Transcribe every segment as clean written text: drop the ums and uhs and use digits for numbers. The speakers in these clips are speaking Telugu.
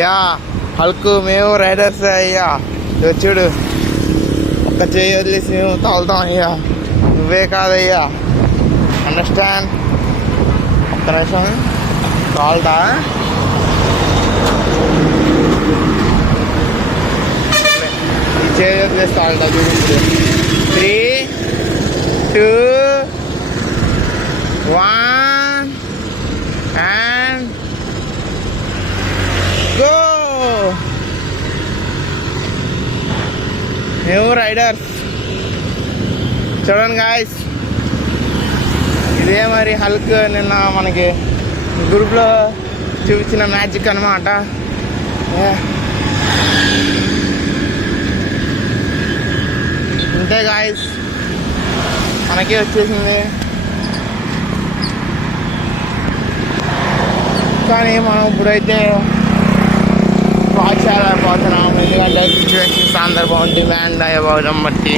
యా హల్క్ మేము రైడర్స్ అయ్యా. చూడు ఒక్క చేయి వదిలేసి మేము తాగుతాం అయ్యా, నువ్వే కాదయ్యా. అండర్స్టాండ్? ఒక్క నిమిషం కాల్దా. ఈ చేయి వదిలేసి తాగుతా చూడు. 3, 2, 1 and go. న్యూ రైడర్స్ చూడండి గాయస్, ఇదే మరి హల్క్ నిన్న మనకి గ్రూప్లో చూపించిన మ్యాజిక్ అనమాట. ఇంతే గాయస్, మనకి వచ్చేసింది. కానీ మనం ఇప్పుడైతే వాచ్ చేయలేకపోతున్నాం, ఎందుకంటే సిచ్యువేషన్ సందర్భం డిమాండ్ అవ్వడం బట్టి.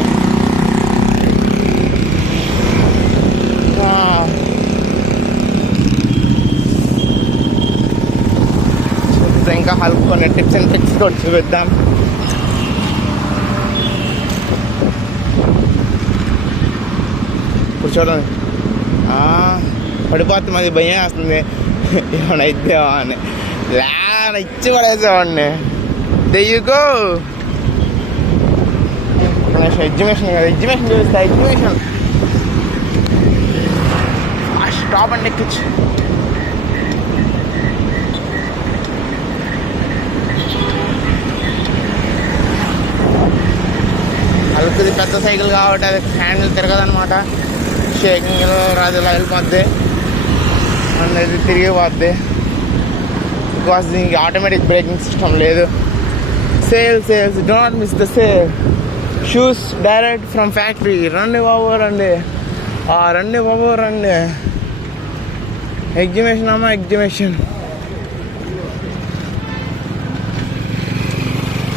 ఇంకా హల్క్ కొన్ని టిప్స్ అండ్ ట్రిక్స్ కూడా చూపిద్దాం. ఇప్పుడు చూడండి, పడిపోతుంది, అది భయం వేస్తుంది ఏమైనా ఇద్దామా అని. లేకపోతే ఇచ్చి పడేసామండి. దెయ్యుకో ఎగ్జిబిషన్ కదా, ఎగ్జిబిషన్ చూపిస్తా. ఎగ్జిబిషన్ స్టాప్ అండ్ ఎక్కిచ్చు. హల్క్ది పెద్ద సైకిల్ కాబట్టి అది హ్యాండిల్ తిరగదనమాట. షేకింగ్ రాజు వెళ్ళిపోద్ది అండ్ అది తిరిగిపోద్ది. బికాస్ దీనికి ఆటోమేటిక్ బ్రేకింగ్ సిస్టమ్ లేదు. Sales do not miss the sale. Shoes direct from factory. రండి బాబు రండి, రండి బాబు రండి. ఎగ్జిబిషన్ అమ్మా, ఎగ్జిబిషన్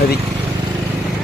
అది.